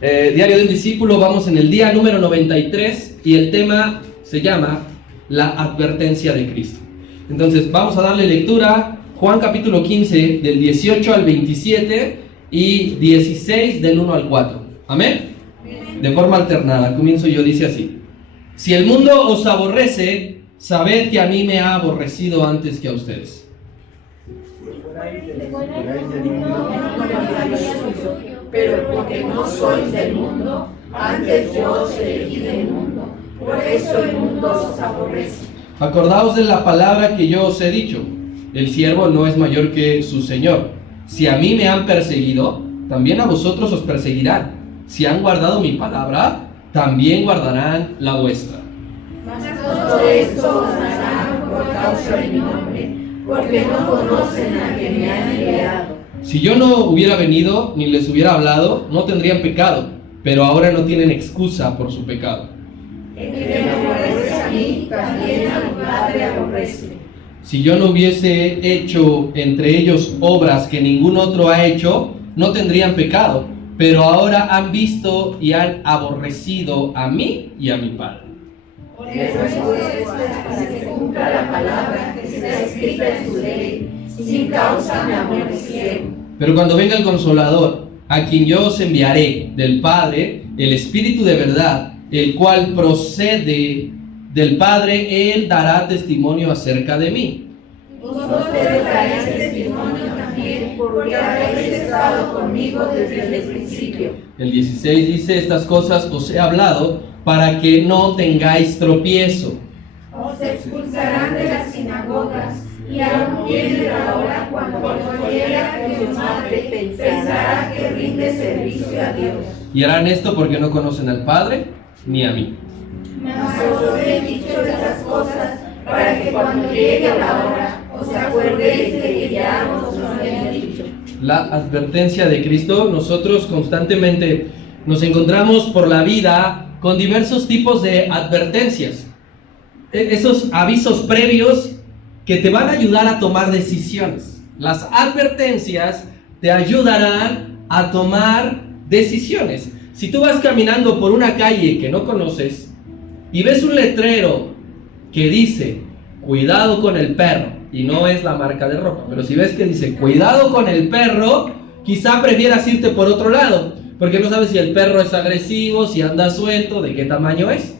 Diario de un discípulo, vamos en el día número 93 y el tema se llama la advertencia de Cristo. Entonces vamos a darle lectura, Juan capítulo 15 del 18 al 27 y 16 del 1 al 4. ¿Amén? De forma alternada, comienzo yo, dice así: si el mundo os aborrece, sabed que a mí me ha aborrecido antes que a ustedes. Pero porque no sois del mundo, antes yo os elegí del mundo, por eso el mundo os aborrece. Acordaos de la palabra que yo os he dicho: el siervo no es mayor que su señor. Si a mí me han perseguido, también a vosotros os perseguirán. Si han guardado mi palabra, también guardarán la vuestra. Mas todo esto os harán por causa de mi nombre, porque no conocen a quien me han enviado. Si yo no hubiera venido ni les hubiera hablado, no tendrían pecado, pero ahora no tienen excusa por su pecado. El que me aborrece a mí, también a mi Padre aborrece. Si yo no hubiese hecho entre ellos obras que ningún otro ha hecho, no tendrían pecado, pero ahora han visto y han aborrecido a mí y a mi Padre. Por eso es para que cumpla la palabra que está escrita en su ley, sin causa me aborrecieron. Pero cuando venga el Consolador, a quien yo os enviaré del Padre, el Espíritu de verdad, el cual procede del Padre, Él dará testimonio acerca de mí. Vosotros daréis testimonio también, porque habéis estado conmigo desde el principio. El 16 dice: estas cosas os he hablado para que no tengáis tropiezo. Os expulsarán de las sinagogas, y aún viene la hora cuando cualquiera que os mate pensará que rinde servicio a Dios. Y harán esto porque no conocen al Padre ni a mí. Mas os he dicho estas cosas para que cuando llegue la hora os acordéis de que ya os lo he dicho. La advertencia de Cristo. Nosotros constantemente nos encontramos por la vida con diversos tipos de advertencias. Esos avisos previos que te van a ayudar a tomar decisiones. Las advertencias te ayudarán a tomar decisiones. Si tú vas caminando por una calle que no conoces y ves un letrero que dice cuidado con el perro, y no es la marca de ropa, pero si ves que dice cuidado con el perro, quizá prefieras irte por otro lado, porque no sabes si el perro es agresivo, si anda suelto, de qué tamaño es.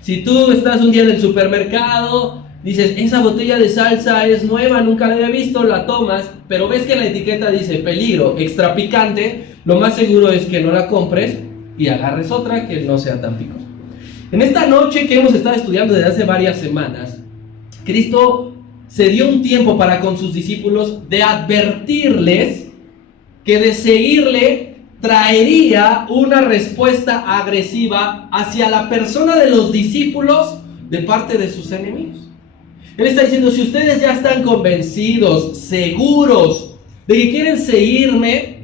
Si tú estás un día en el supermercado, dices, esa botella de salsa es nueva, nunca la había visto, la tomas, pero ves que en la etiqueta dice peligro, extra picante, lo más seguro es que no la compres y agarres otra que no sea tan picosa. En esta noche que hemos estado estudiando desde hace varias semanas, Cristo se dio un tiempo para con sus discípulos de advertirles que de seguirle traería una respuesta agresiva hacia la persona de los discípulos de parte de sus enemigos. Él está diciendo, si ustedes ya están convencidos, seguros de que quieren seguirme,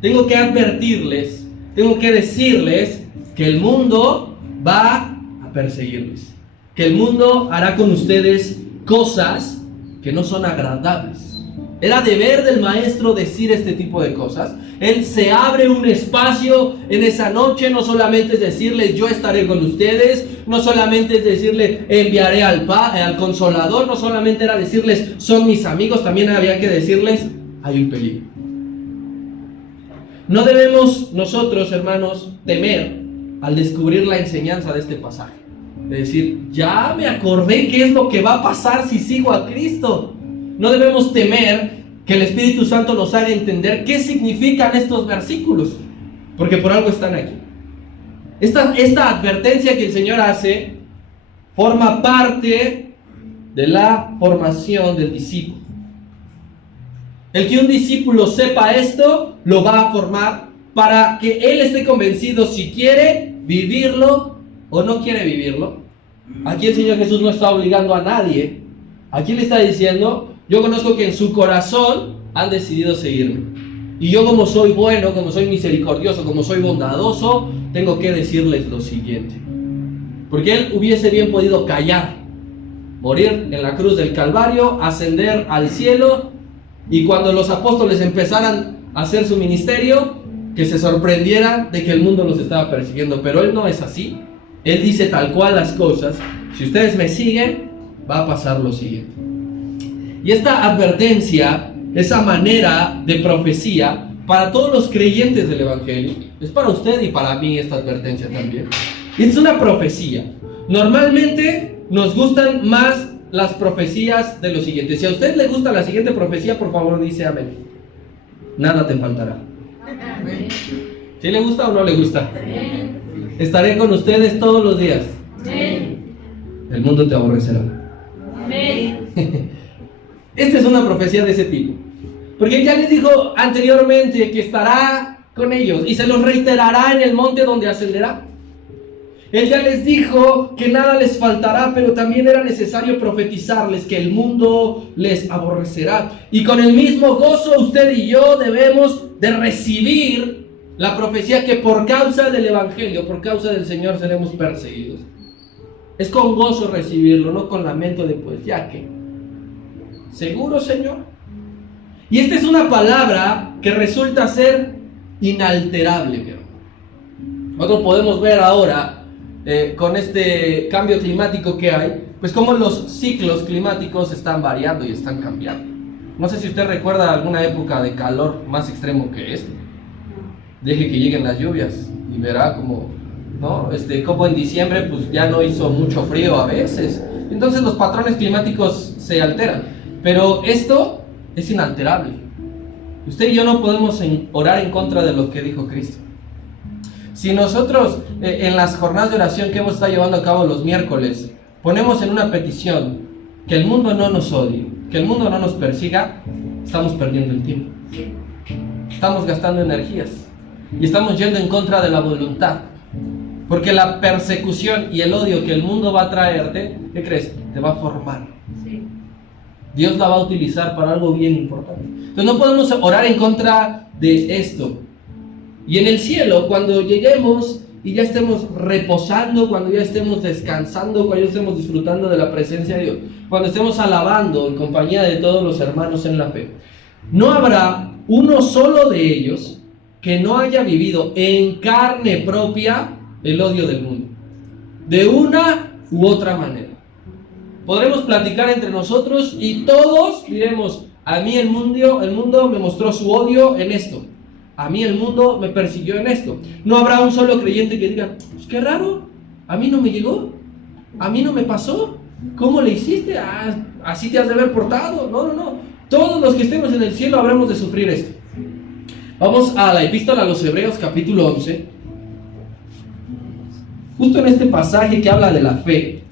tengo que advertirles, tengo que decirles que el mundo va a perseguirles, que el mundo hará con ustedes cosas que no son agradables. Era deber del maestro decir este tipo de cosas. Él se abre un espacio en esa noche, no solamente es decirles yo estaré con ustedes, no solamente es decirles enviaré al Consolador, no solamente era decirles son mis amigos, también había que decirles hay un peligro. No debemos nosotros, hermanos, temer al descubrir la enseñanza de este pasaje. De decir, ya me acordé qué es lo que va a pasar si sigo a Cristo. No debemos temer que el Espíritu Santo nos haga entender qué significan estos versículos, porque por algo están aquí. Esta advertencia que el Señor hace forma parte de la formación del discípulo. El que un discípulo sepa esto, lo va a formar para que él esté convencido si quiere vivirlo o no quiere vivirlo. Aquí el Señor Jesús no está obligando a nadie. Aquí le está diciendo, yo conozco que en su corazón han decidido seguirme. Y yo, como soy bueno, como soy misericordioso, como soy bondadoso, tengo que decirles lo siguiente. Porque él hubiese bien podido callar, morir en la cruz del Calvario, ascender al cielo, y cuando los apóstoles empezaran a hacer su ministerio, que se sorprendieran de que el mundo los estaba persiguiendo, pero Él no es así. Él dice tal cual las cosas. Si ustedes me siguen, va a pasar lo siguiente. Y esta advertencia, esa manera de profecía, para todos los creyentes del Evangelio, es para usted y para mí esta advertencia también. Es una profecía. Normalmente nos gustan más las profecías de lo siguiente. Si a usted le gusta la siguiente profecía, por favor dice amén. Nada te faltará. Amén. ¿Sí le gusta o no le gusta? Amén. Estaré con ustedes todos los días. Amén. El mundo te aborrecerá. Amén. Esta es una profecía de ese tipo. Porque ya les dijo anteriormente que estará con ellos y se los reiterará en el monte donde ascenderá. Él ya les dijo que nada les faltará, pero también era necesario profetizarles que el mundo les aborrecerá. Y con el mismo gozo usted y yo debemos de recibir la profecía que por causa del Evangelio, por causa del Señor seremos perseguidos. Es con gozo recibirlo, no con lamento de pues ya que. ¿Seguro, Señor? Y esta es una palabra que resulta ser inalterable, mi hermano. Nosotros podemos ver ahora, con este cambio climático que hay, pues cómo los ciclos climáticos están variando y están cambiando. No sé si usted recuerda alguna época de calor más extremo que este. Deje que lleguen las lluvias y verá como, ¿no? Como en diciembre pues ya no hizo mucho frío a veces. Entonces los patrones climáticos se alteran. Pero esto es inalterable. Usted y yo no podemos orar en contra de lo que dijo Cristo. Si nosotros en las jornadas de oración que hemos estado llevando a cabo los miércoles ponemos en una petición que el mundo no nos odie, que el mundo no nos persiga, estamos perdiendo el tiempo. Estamos gastando energías y estamos yendo en contra de la voluntad. Porque la persecución y el odio que el mundo va a traerte, ¿qué crees? Te va a formar. Dios la va a utilizar para algo bien importante. Entonces no podemos orar en contra de esto. Y en el cielo, cuando lleguemos y ya estemos reposando, cuando ya estemos descansando, cuando ya estemos disfrutando de la presencia de Dios, cuando estemos alabando en compañía de todos los hermanos en la fe, no habrá uno solo de ellos que no haya vivido en carne propia el odio del mundo, de una u otra manera. Podremos platicar entre nosotros y todos diremos: a mí el mundo me mostró su odio en esto, a mí el mundo me persiguió en esto. No habrá un solo creyente que diga: pues qué raro, a mí no me llegó, a mí no me pasó, ¿cómo le hiciste? Así te has de haber portado. No, todos los que estemos en el cielo habremos de sufrir esto. Vamos a la epístola a los Hebreos capítulo 11. Justo en este pasaje que habla de la fe,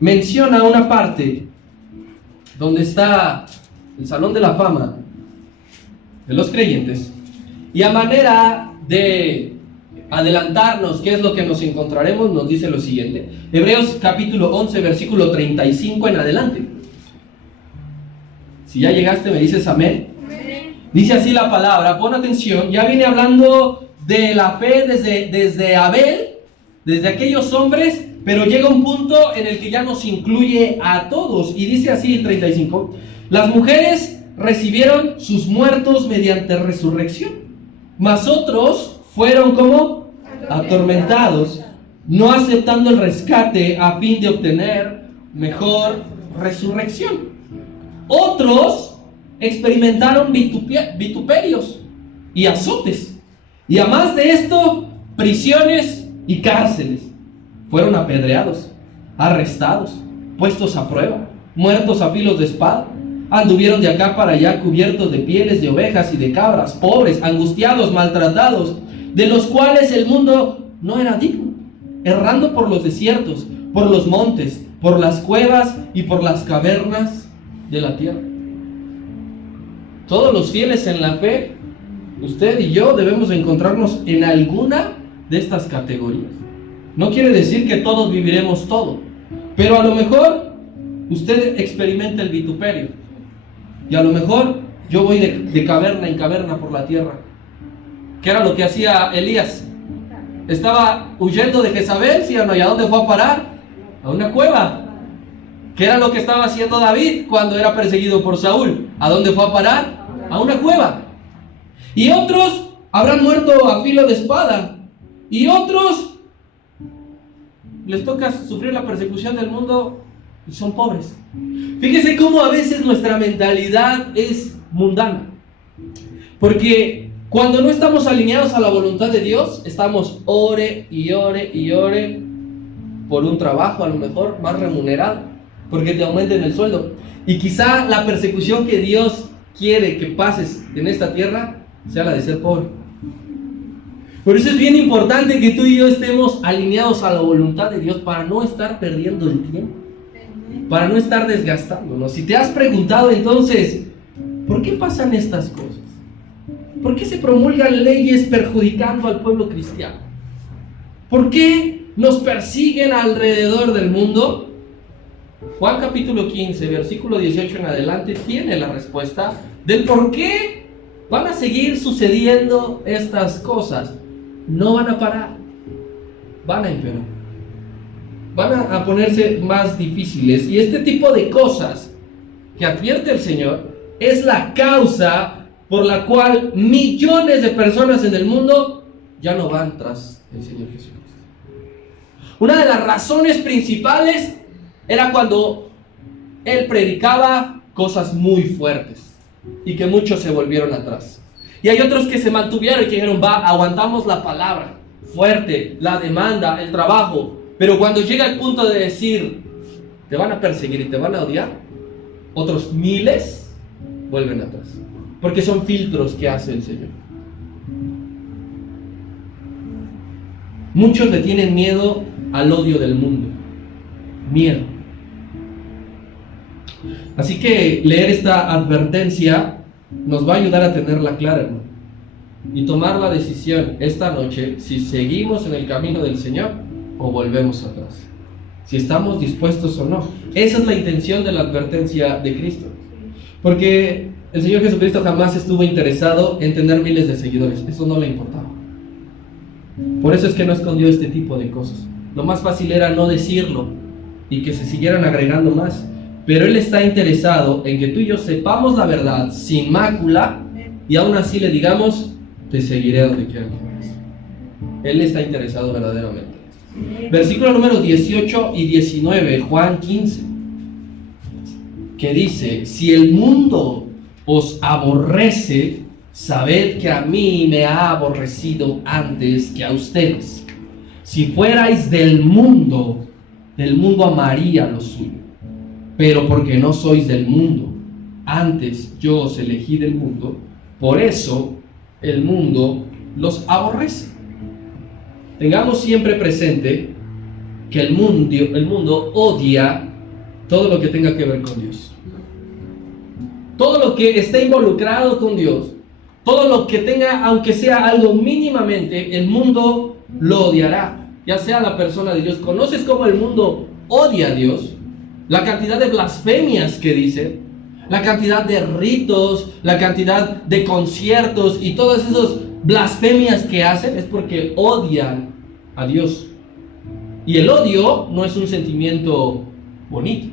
menciona una parte donde está el Salón de la Fama de los creyentes, y a manera de adelantarnos qué es lo que nos encontraremos, nos dice lo siguiente. Hebreos capítulo 11 versículo 35 en adelante. Si ya llegaste me dices amén. Dice así la palabra, pon atención. Ya viene hablando de la fe desde Abel, desde aquellos hombres, pero llega un punto en el que ya nos incluye a todos. Y dice así el 35: las mujeres recibieron sus muertos mediante resurrección, mas otros fueron como atormentados, no aceptando el rescate a fin de obtener mejor resurrección. Otros experimentaron vituperios y azotes, y además de esto, prisiones y cárceles. Fueron apedreados, arrestados, puestos a prueba, muertos a filos de espada. Anduvieron de acá para allá cubiertos de pieles de ovejas y de cabras, pobres, angustiados, maltratados, de los cuales el mundo no era digno, errando por los desiertos, por los montes, por las cuevas y por las cavernas de la tierra. Todos los fieles en la fe, usted y yo, debemos encontrarnos en alguna de estas categorías. No quiere decir que todos viviremos todo, pero a lo mejor usted experimenta el vituperio, y a lo mejor yo voy de caverna en caverna por la tierra. ¿Qué era lo que hacía Elías? Estaba huyendo de Jezabel, ¿sí o no? ¿Y a dónde fue a parar? A una cueva. ¿Qué era lo que estaba haciendo David cuando era perseguido por Saúl? ¿A dónde fue a parar? A una cueva. Y otros habrán muerto a filo de espada, y otros les toca sufrir la persecución del mundo y son pobres. Fíjese cómo a veces nuestra mentalidad es mundana, porque cuando no estamos alineados a la voluntad de Dios, estamos ore y ore y ore por un trabajo a lo mejor más remunerado, porque te aumenten el sueldo. Y quizá la persecución que Dios quiere que pases en esta tierra sea la de ser pobre. Por eso es bien importante que tú y yo estemos alineados a la voluntad de Dios para no estar perdiendo el tiempo, para no estar desgastándonos. Si te has preguntado entonces, ¿por qué pasan estas cosas? ¿Por qué se promulgan leyes perjudicando al pueblo cristiano? ¿Por qué nos persiguen alrededor del mundo? Juan capítulo 15, versículo 18 en adelante tiene la respuesta del por qué van a seguir sucediendo estas cosas. No van a parar, van a empeorar, van a ponerse más difíciles. Y este tipo de cosas que advierte el Señor es la causa por la cual millones de personas en el mundo ya no van tras el Señor Jesucristo. Una de las razones principales era cuando Él predicaba cosas muy fuertes y que muchos se volvieron atrás. Y hay otros que se mantuvieron y que dijeron, aguantamos la palabra fuerte, la demanda, el trabajo. Pero cuando llega el punto de decir, te van a perseguir y te van a odiar, otros miles vuelven atrás. Porque son filtros que hace el Señor. Muchos le tienen miedo al odio del mundo. Miedo. Así que leer esta advertencia nos va a ayudar a tenerla clara, hermano, y tomar la decisión esta noche si seguimos en el camino del Señor o volvemos atrás, si estamos dispuestos o no. Esa es la intención de la advertencia de Cristo, porque el Señor Jesucristo jamás estuvo interesado en tener miles de seguidores. Eso no le importaba. Por eso es que no escondió este tipo de cosas. Lo más fácil era no decirlo y que se siguieran agregando más. Pero Él está interesado en que tú y yo sepamos la verdad sin mácula y aún así le digamos, te seguiré a donde quiera que vayas. Él está interesado verdaderamente. Versículo número 18 y 19, Juan 15, que dice, si el mundo os aborrece, sabed que a mí me ha aborrecido antes que a ustedes. Si fuerais del mundo amaría lo suyo. Pero porque no sois del mundo, antes yo os elegí del mundo, por eso el mundo los aborrece. Tengamos siempre presente que el mundo odia todo lo que tenga que ver con Dios. Todo lo que esté involucrado con Dios, todo lo que tenga, aunque sea algo mínimamente, el mundo lo odiará, ya sea la persona de Dios. ¿Conoces cómo el mundo odia a Dios? La cantidad de blasfemias que dice, la cantidad de ritos, la cantidad de conciertos y todas esas blasfemias que hacen es porque odian a Dios. Y el odio no es un sentimiento bonito,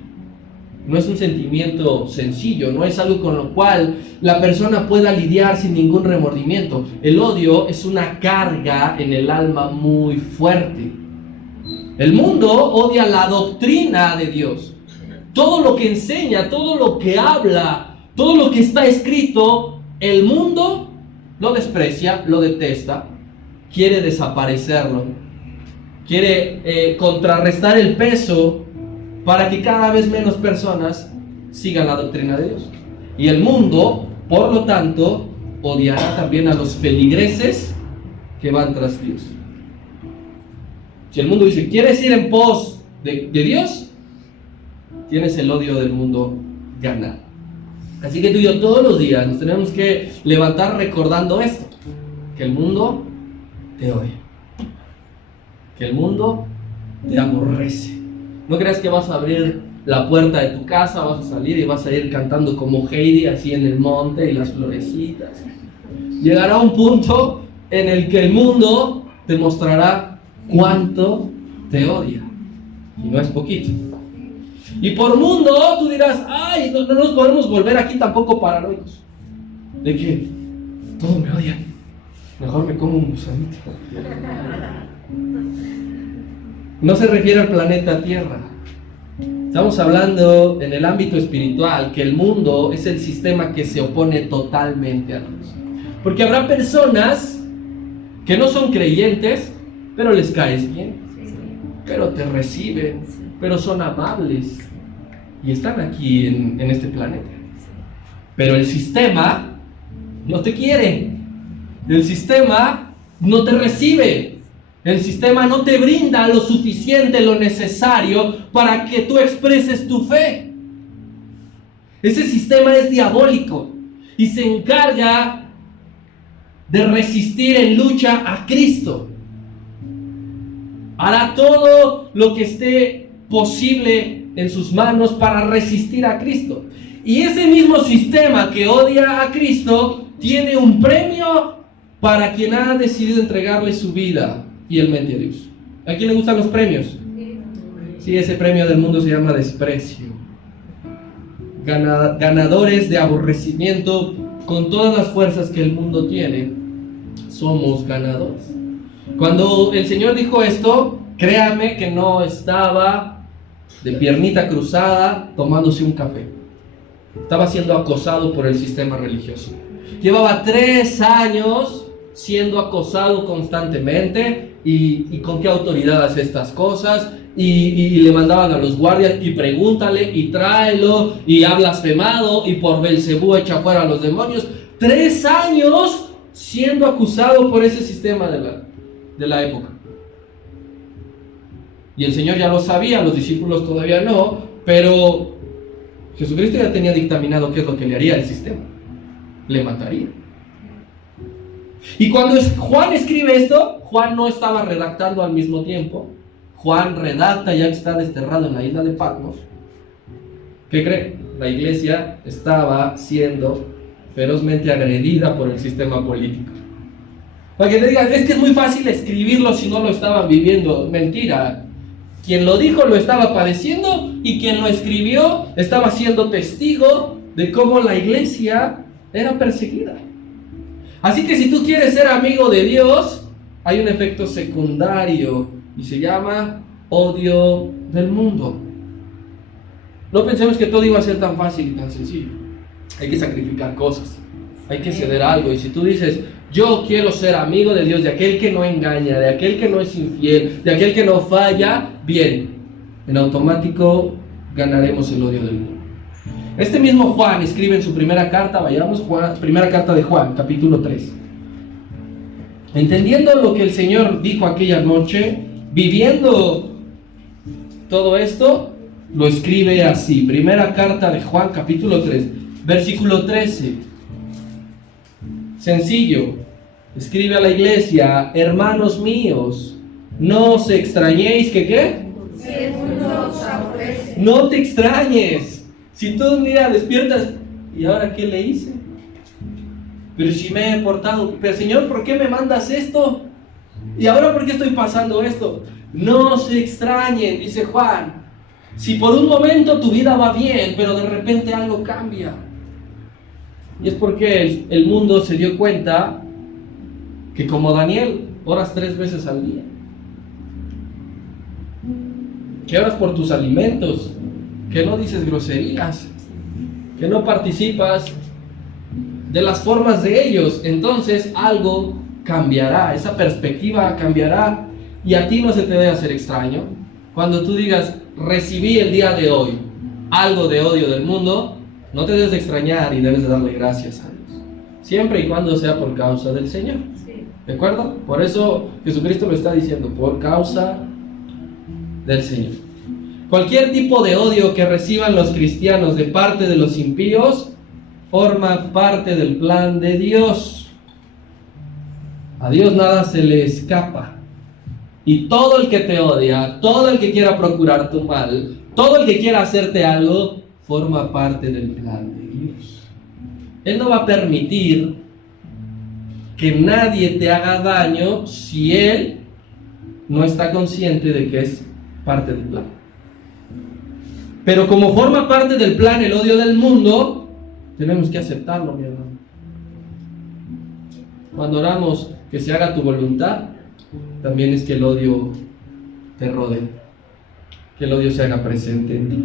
no es un sentimiento sencillo, no es algo con lo cual la persona pueda lidiar sin ningún remordimiento. El odio es una carga en el alma muy fuerte. El mundo odia la doctrina de Dios. Todo lo que enseña, todo lo que habla, todo lo que está escrito, el mundo lo desprecia, lo detesta, quiere desaparecerlo, quiere contrarrestar el peso para que cada vez menos personas sigan la doctrina de Dios. Y el mundo, por lo tanto, odiará también a los feligreses que van tras Dios. Si el mundo dice, ¿quieres ir en pos de Dios? Tienes el odio del mundo ganado. Así que tú y yo todos los días nos tenemos que levantar recordando esto, que el mundo te odia, que el mundo te aborrece. No creas que vas a abrir la puerta de tu casa, vas a salir y vas a ir cantando como Heidi así en el monte y las florecitas. Llegará un punto en el que el mundo te mostrará cuánto te odia, y no es poquito. Y por mundo tú dirás, ay, no nos podemos volver aquí tampoco paranoicos, de que todos me odian, Mejor me como un gusanito. No se refiere al planeta Tierra. Estamos hablando en el ámbito espiritual, que el mundo es el sistema que se opone totalmente a Dios. Porque habrá personas que no son creyentes, pero les caes bien, pero te reciben, pero son amables y están aquí en este planeta. Pero el sistema no te quiere, el sistema no te recibe. El sistema no te brinda lo suficiente, lo necesario para que tú expreses tu fe. Ese sistema es diabólico y se encarga de resistir en lucha a Cristo. Hará todo lo que esté posible en sus manos para resistir a Cristo. Y ese mismo sistema que odia a Cristo tiene un premio para quien ha decidido entregarle su vida fielmente a Dios. ¿A quién le gustan los premios? Sí, ese premio del mundo se llama desprecio. Ganadores de aborrecimiento con todas las fuerzas que el mundo tiene, somos ganadores. Cuando el Señor dijo esto, créame que no estaba de piernita cruzada tomándose un café. Estaba siendo acosado por el sistema religioso. Llevaba 3 años siendo acosado constantemente. ¿Y con qué autoridad hace estas cosas? Y le mandaban a los guardias y pregúntale y tráelo y ha blasfemado y por Belcebú echa fuera a los demonios. 3 años siendo acusado por ese sistema de la época. Y el Señor ya lo sabía, los discípulos todavía no, pero Jesucristo ya tenía dictaminado qué es lo que le haría al sistema. Le mataría. Y cuando Juan escribe esto, Juan no estaba redactando al mismo tiempo. Juan redacta ya que está desterrado en la isla de Patmos. ¿Qué cree? La iglesia estaba siendo ferozmente agredida por el sistema político. Para que te digan, es que es muy fácil escribirlo si no lo estaban viviendo. Mentira. Quien lo dijo lo estaba padeciendo y quien lo escribió estaba siendo testigo de cómo la iglesia era perseguida. Así que si tú quieres ser amigo de Dios, hay un efecto secundario y se llama odio del mundo. No pensemos que todo iba a ser tan fácil y tan sencillo. Hay que sacrificar cosas, hay que ceder algo. Y si tú dices, yo quiero ser amigo de Dios, de aquel que no engaña, de aquel que no es infiel, de aquel que no falla, bien, en automático ganaremos el odio del mundo. Este mismo Juan escribe en su primera carta, vayamos, primera carta de Juan, capítulo 3. Entendiendo lo que el Señor dijo aquella noche, viviendo todo esto, lo escribe así. Primera carta de Juan, capítulo 3, versículo 13. Sencillo. Escribe a la iglesia, hermanos míos, no os extrañéis que ¿qué? No te extrañes. Si tú un día despiertas, ¿y ahora qué le hice? Pero si me he portado, pero Señor, ¿por qué me mandas esto? ¿Y ahora por qué estoy pasando esto? No se extrañen, dice Juan. Si por un momento tu vida va bien, pero de repente algo cambia. Y es porque el mundo se dio cuenta que como Daniel, oras 3 veces al día. Que oras por tus alimentos, que no dices groserías, que no participas de las formas de ellos. Entonces algo cambiará, esa perspectiva cambiará y a ti no se te debe hacer extraño. Cuando tú digas, recibí el día de hoy algo de odio del mundo, no te debes de extrañar y debes de darle gracias a Dios. Siempre y cuando sea por causa del Señor. ¿De acuerdo? Por eso Jesucristo lo está diciendo, por causa del Señor. Cualquier tipo de odio que reciban los cristianos de parte de los impíos forma parte del plan de Dios. A Dios nada se le escapa. Y todo el que te odia, todo el que quiera procurar tu mal, todo el que quiera hacerte algo, forma parte del plan de Dios. Él no va a permitir que nadie te haga daño si Él no está consciente de que es parte del plan. Pero como forma parte del plan el odio del mundo, tenemos que aceptarlo, mi hermano. Cuando oramos, que se haga tu voluntad, también es que el odio te rodee, que el odio se haga presente en ti.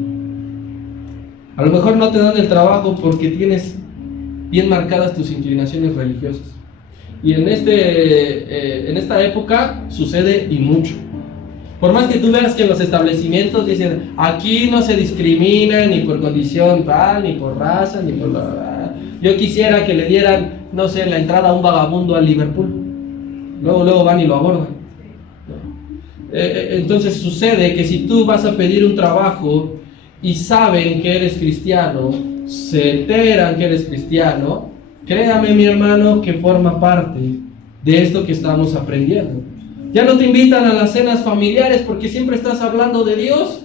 A lo mejor no te dan el trabajo porque tienes bien marcadas tus inclinaciones religiosas. Y en esta época sucede y mucho. Por más que tú veas que en los establecimientos dicen, aquí no se discrimina ni por condición tal, ni por raza, ni por... Yo quisiera que le dieran, no sé, la entrada a un vagabundo al Liverpool. Luego van y lo abordan. Entonces sucede que si tú vas a pedir un trabajo y saben que eres cristiano, se enteran que eres cristiano, créame mi hermano que forma parte de esto que estamos aprendiendo. Ya no te invitan a las cenas familiares porque siempre estás hablando de Dios,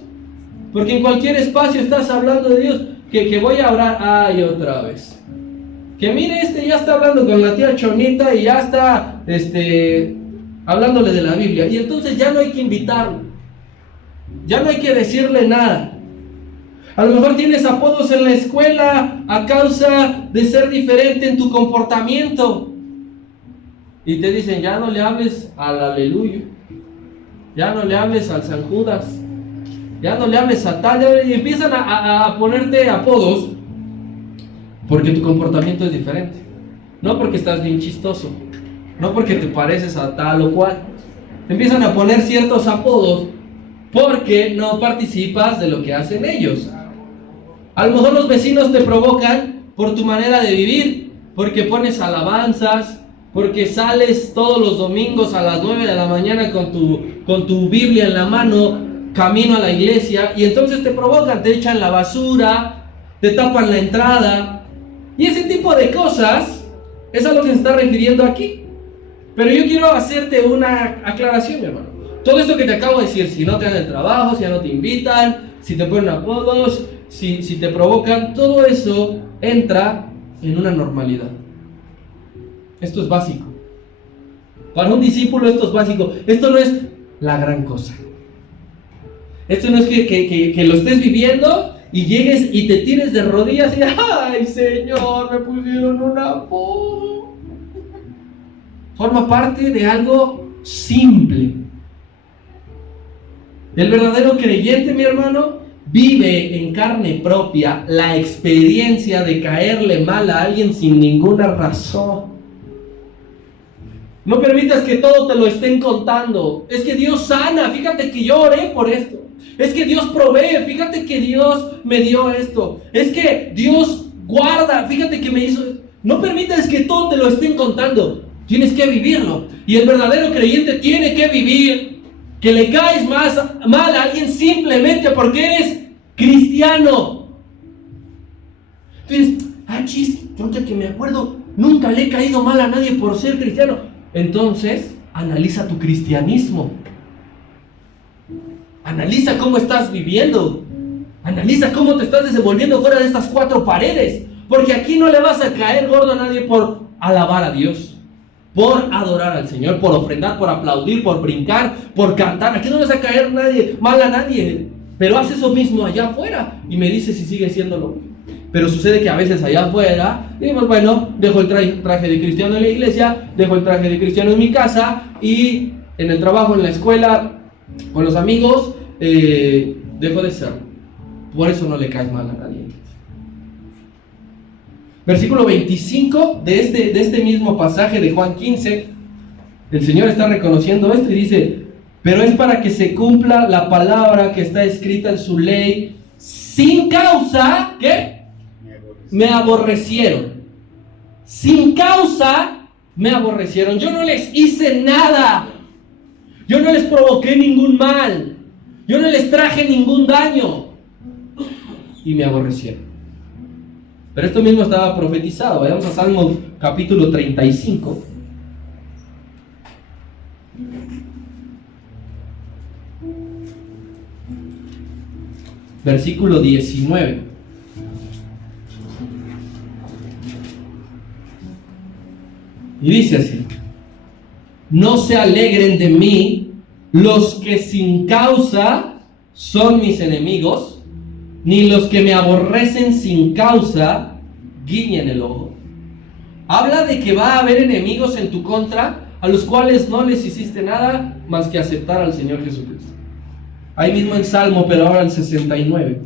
porque en cualquier espacio estás hablando de Dios, que voy a orar, ay, otra vez. Que mire, ya está hablando con la tía Chonita y ya está, hablándole de la Biblia, y entonces ya no hay que invitarlo, ya no hay que decirle nada. A lo mejor tienes apodos en la escuela a causa de ser diferente en tu comportamiento. Y te dicen, ya no le hables al aleluya, ya no le hables al San Judas, ya no le hables a tal, y empiezan a ponerte apodos porque tu comportamiento es diferente. No porque estás bien chistoso, no porque te pareces a tal o cual. Te empiezan a poner ciertos apodos porque no participas de lo que hacen ellos. A lo mejor los vecinos te provocan por tu manera de vivir, porque pones alabanzas, porque sales todos los domingos a las 9 de la mañana con tu Biblia en la mano, camino a la iglesia, y entonces te provocan, te echan la basura, te tapan la entrada, y ese tipo de cosas es a lo que se está refiriendo aquí. Pero yo quiero hacerte una aclaración, mi hermano. Todo esto que te acabo de decir, si no te dan el trabajo, si ya no te invitan, si te ponen apodos, si te provocan, todo eso entra en una normalidad. Esto es básico. Para un discípulo esto es básico. Esto no es la gran cosa. Esto no es que lo estés viviendo y llegues y te tires de rodillas y ¡ay, Señor, me pusieron un apodo! Forma parte de algo simple. El verdadero creyente, mi hermano, vive en carne propia la experiencia de caerle mal a alguien sin ninguna razón. No permitas que todo te lo estén contando. Es que Dios sana, fíjate que yo oré por esto. Es que Dios provee, fíjate que Dios me dio esto. Es que Dios guarda, fíjate que me hizo esto. No permitas que todo te lo estén contando. Tienes que vivirlo. Y el verdadero creyente tiene que vivir que le caes mal a alguien simplemente porque eres cristiano. Entonces, chis, yo que me acuerdo, nunca le he caído mal a nadie por ser cristiano. Entonces, analiza tu cristianismo. Analiza cómo estás viviendo. Analiza cómo te estás desenvolviendo fuera de estas cuatro paredes. Porque aquí no le vas a caer gordo a nadie por alabar a Dios, por adorar al Señor, por ofrendar, por aplaudir, por brincar, por cantar. Aquí no le vas a caer mal a nadie. Pero haz eso mismo allá afuera. Y me dice si sigue siéndolo. Pero sucede que a veces allá afuera, digamos, bueno, dejo el traje de cristiano en la iglesia, dejo el traje de cristiano en mi casa, y en el trabajo, en la escuela, con los amigos, dejo de serlo. Por eso no le caes mal a nadie. Versículo 25 de este mismo pasaje de Juan 15, el Señor está reconociendo esto y dice: pero es para que se cumpla la palabra que está escrita en su ley, sin causa, ¿qué? Me aborrecieron. Sin causa me aborrecieron. Yo no les hice nada. Yo no les provoqué ningún mal. Yo no les traje ningún daño. Y me aborrecieron. Pero esto mismo estaba profetizado. Vayamos a Salmo capítulo 35. Versículo 19. Y dice así: no se alegren de mí los que sin causa son mis enemigos, ni los que me aborrecen sin causa guiñen el ojo. Habla de que va a haber enemigos en tu contra. a los cuales no les hiciste nada más que aceptar al Señor Jesucristo. Ahí mismo en Salmo, pero ahora el 69,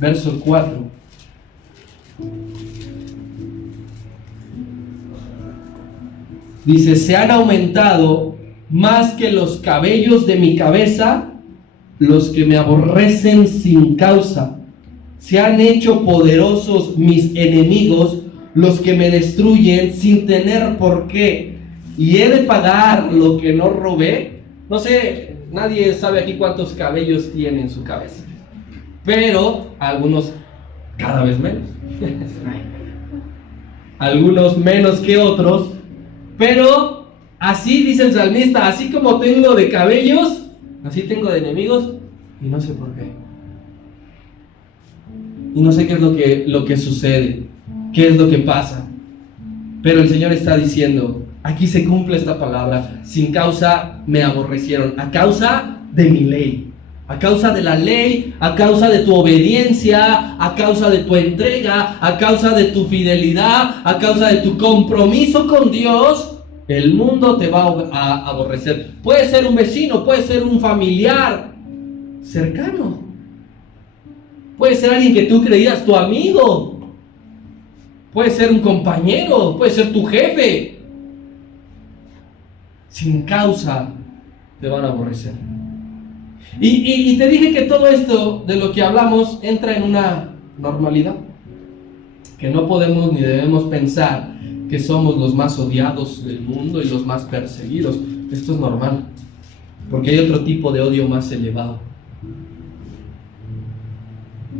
verso 4. Dice: se han aumentado más que los cabellos de mi cabeza los que me aborrecen sin causa. Se han hecho poderosos mis enemigos, los que me destruyen sin tener por qué. Y he de pagar lo que no robé. No sé, nadie sabe aquí cuántos cabellos tiene en su cabeza, pero algunos cada vez menos. Algunos menos que otros, pero así dice el salmista: así como tengo de cabellos, así tengo de enemigos, y no sé por qué. Y no sé qué es lo que sucede, qué es lo que pasa. Pero el Señor está diciendo, aquí se cumple esta palabra: sin causa me aborrecieron, a causa de mi ley, a causa de la ley, a causa de tu obediencia, a causa de tu entrega, a causa de tu fidelidad, a causa de tu compromiso con Dios. El mundo te va a aborrecer. Puede ser un vecino, puede ser un familiar cercano, puede ser alguien que tú creías tu amigo, puede ser un compañero, puede ser tu jefe. Sin causa te van a aborrecer. Y te dije que todo esto de lo que hablamos entra en una normalidad, que no podemos ni debemos pensar que somos los más odiados del mundo y los más perseguidos. Esto es normal, porque hay otro tipo de odio más elevado,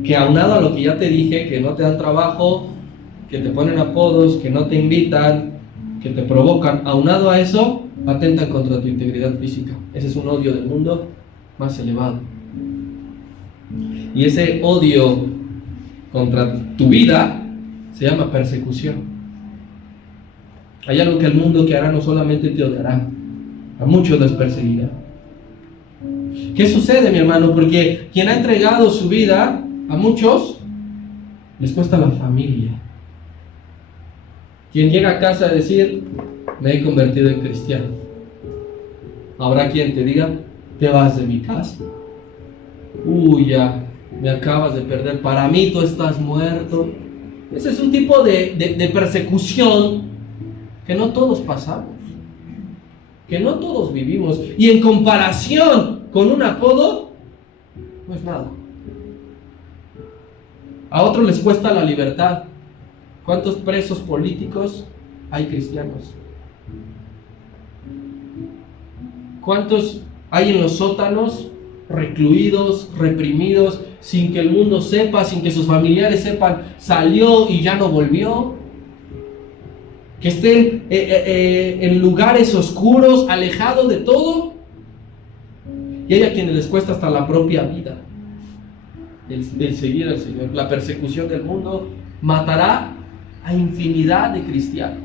que aunado a lo que ya te dije, que no te dan trabajo, que te ponen apodos, que no te invitan, que te provocan, aunado a eso, atentan contra tu integridad física. Ese es un odio del mundo más elevado. Y ese odio contra tu vida se llama persecución. Hay algo que el mundo que hará: no solamente te odiará, a muchos les perseguirá. ¿Qué sucede, mi hermano? Porque quien ha entregado su vida, a muchos les cuesta la familia. Quien llega a casa a decir: me he convertido en cristiano, habrá quien te diga: te vas de mi casa. Uy, ya, me acabas de perder, para mí tú estás muerto. Ese es un tipo de persecución que no todos pasamos, que no todos vivimos, y en comparación con un apodo, no es nada. A otros les cuesta la libertad. ¿Cuántos presos políticos hay cristianos? ¿Cuántos hay en los sótanos, recluidos, reprimidos, sin que el mundo sepa, sin que sus familiares sepan, salió y ya no volvió? Que estén en lugares oscuros, alejados de todo. Y hay a quienes les cuesta hasta la propia vida el seguir al Señor. La persecución del mundo matará a infinidad de cristianos.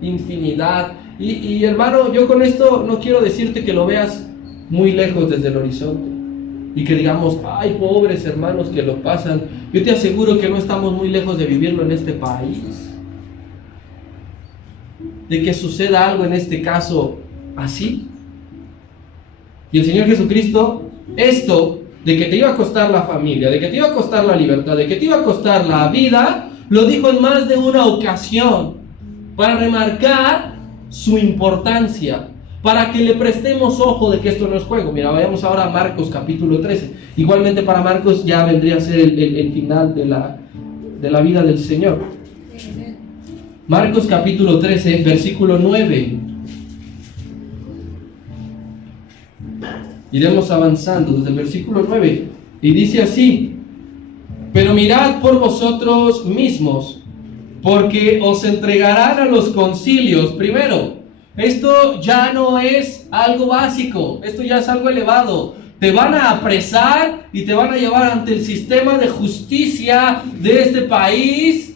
Infinidad. Y hermano, yo con esto no quiero decirte que lo veas muy lejos desde el horizonte y que digamos: ay, pobres hermanos que lo pasan. Yo te aseguro que no estamos muy lejos de vivirlo en este país, de que suceda algo en este caso así. Y el Señor Jesucristo, esto de que te iba a costar la familia, de que te iba a costar la libertad, de que te iba a costar la vida, lo dijo en más de una ocasión para remarcar su importancia, para que le prestemos ojo de que esto no es juego. Mira, vayamos ahora a Marcos capítulo 13. Igualmente para Marcos ya vendría a ser el final de la vida del Señor. Marcos capítulo 13, versículo 9. Iremos avanzando desde el versículo 9. Y dice así: pero mirad por vosotros mismos, porque os entregarán a los concilios. Primero, esto ya no es algo básico, esto ya es algo elevado. Te van a apresar y te van a llevar ante el sistema de justicia de este país,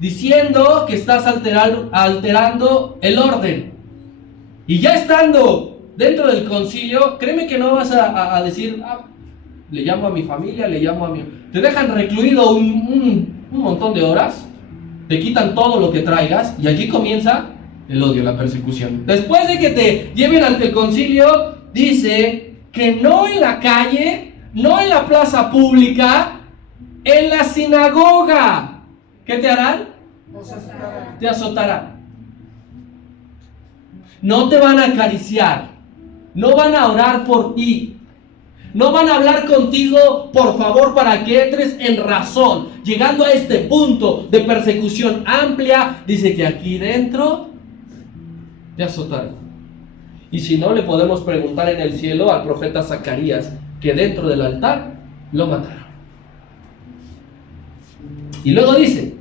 diciendo que estás alterando el orden. Y ya estando dentro del concilio, créeme que no vas a decir: le llamo a mi familia, le llamo a mi... Te dejan recluido un montón de horas, te quitan todo lo que traigas, y allí comienza el odio, la persecución. Después de que te lleven ante el concilio, dice que no en la calle, no en la plaza pública, en la sinagoga. ¿Qué te harán? Te azotarán. No te van a acariciar, no van a orar por ti, no van a hablar contigo, por favor, para que entres en razón. Llegando a este punto de persecución amplia, dice que aquí dentro te azotarán. Y si no, le podemos preguntar en el cielo al profeta Zacarías, que dentro del altar lo mataron. Y luego dice,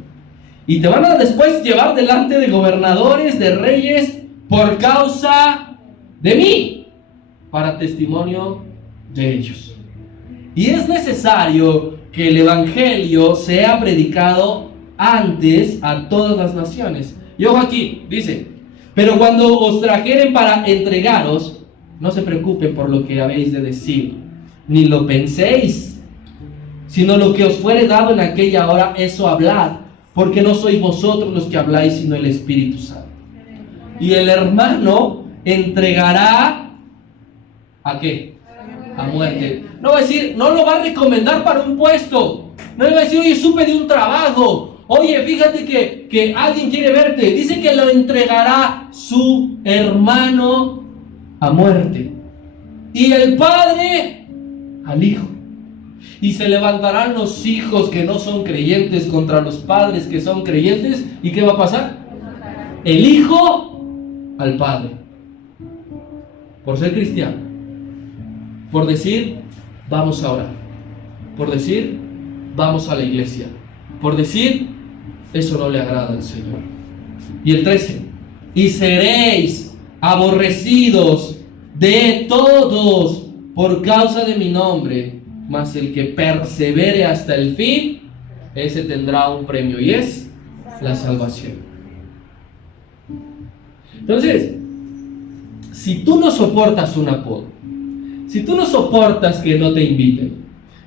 y te van a después llevar delante de gobernadores, de reyes, por causa de mí, para testimonio de ellos. Y es necesario que el evangelio sea predicado antes a todas las naciones. Y ojo aquí, dice, pero cuando os trajeren para entregaros, no se preocupen por lo que habéis de decir, ni lo penséis, sino lo que os fuere dado en aquella hora, eso hablad, porque no sois vosotros los que habláis, sino el Espíritu Santo. Y el hermano entregará ¿a qué? A muerte. No va a decir, no lo va a recomendar para un puesto. No le va a decir, oye, supe de un trabajo. Oye, fíjate que alguien quiere verte. Dice que lo entregará su hermano a muerte. Y el padre al hijo. Y se levantarán los hijos que no son creyentes contra los padres que son creyentes. ¿Y qué va a pasar? El hijo al padre, por ser cristiano, por decir vamos a orar, por decir vamos a la iglesia, por decir eso no le agrada al Señor. Y el 13, y seréis aborrecidos de todos por causa de mi nombre, mas el que persevere hasta el fin, ese tendrá un premio, y es la salvación. Entonces, si tú no soportas un apodo, si tú no soportas que no te inviten,